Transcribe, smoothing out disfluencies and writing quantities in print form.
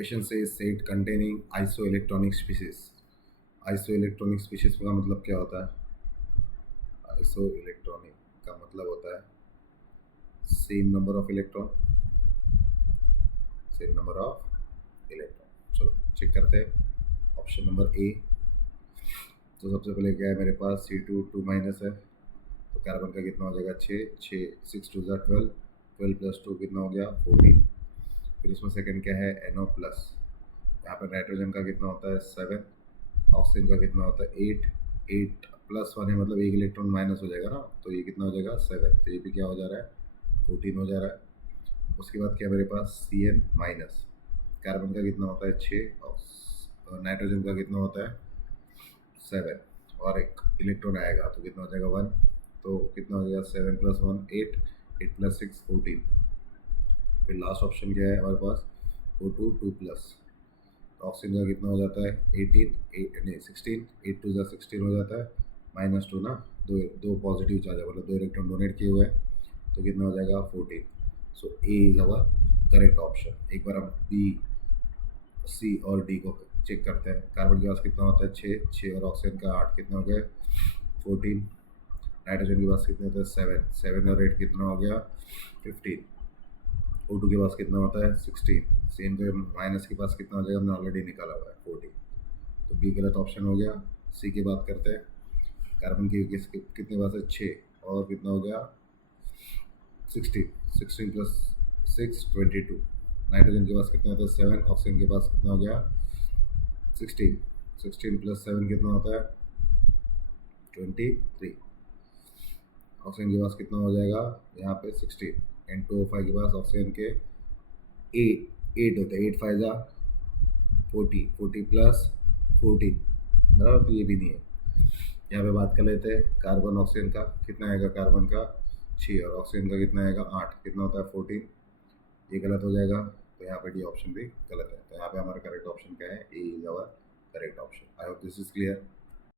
Question से set containing isoelectronic species. Isoelectronic species का मतलब क्या होता है? आइसोइलेक्ट्रॉनिक का मतलब होता है same number of electron, same number of electron. चलो चेक करते हैं ऑप्शन नंबर ए। तो सबसे पहले क्या है मेरे पास, C2 2 माइनस है, तो कार्बन का कितना हो जाएगा 6 6 2 12 12 प्लस 2 कितना हो गया 14। फिर इसमें सेकंड क्या है NO प्लस। यहाँ पर नाइट्रोजन का कितना होता है 7, ऑक्सीजन का कितना होता है 8 8 प्लस 1 है, मतलब एक इलेक्ट्रॉन माइनस हो जाएगा ना, तो ये कितना हो जाएगा 7, तो ये भी क्या हो जा रहा है 14 हो जा रहा है। उसके बाद क्या मेरे पास CN माइनस, कार्बन का कितना होता है 6 और नाइट्रोजन का कितना होता है 7, और एक इलेक्ट्रॉन आएगा तो कितना हो जाएगा 1, तो कितना हो जाएगा 7 प्लस 1 8 8 प्लस 6 14। फिर लास्ट ऑप्शन क्या है हमारे पास O2 2 प्लस, ऑक्सीजन का कितना हो जाता है 18 8 नहीं 16 8 2 16 हो जाता है, माइनस 2 ना, दो पॉजिटिव चार्ज है, मतलब 2 इलेक्ट्रॉन डोनेट किए हुए हैं, तो कितना हो जाएगा 14। सो ए इज अवर करेक्ट ऑप्शन। एक बार हम बी सी और डी को चेक करते हैं। कार्बन के पास कितना होता है 6 6 और ऑक्सीजन का 8, कितना हो गया 14। नाइट्रोजन के पास कितने होता है 7 7 और 8 कितना हो गया 15। O2 के पास कितना होता है 16, सीएन के माइनस के पास कितना हो जाएगा, हमने ऑलरेडी निकाला हुआ है 14, तो बी गलत ऑप्शन हो गया। सी की बात करते हैं। कार्बन की कितने पास है 6 और कितना हो गया 16 16 प्लस 6 22। नाइट्रोजन के पास कितना होता है 7, ऑक्सीजन के पास कितना हो गया 16 16 प्लस 7 कितना होता है 23। ऑक्सीजन के पास कितना हो जाएगा यहाँ पे 16, N2O5 के पास ऑक्सीजन के 8 होता है, 8 5 जा 40 40 प्लस 14 बराबर, तो ये भी नहीं है। यहाँ पे बात कर लेते हैं कार्बन ऑक्सीजन का, कितना आएगा कार्बन का 6 और ऑक्सीजन का कितना आएगा 8, कितना होता है 14, ये गलत हो जाएगा, तो यहाँ पे डी ऑप्शन भी गलत है। तो यहाँ पे हमारा करेक्ट ऑप्शन क्या है, A is our correct option. I hope this is clear.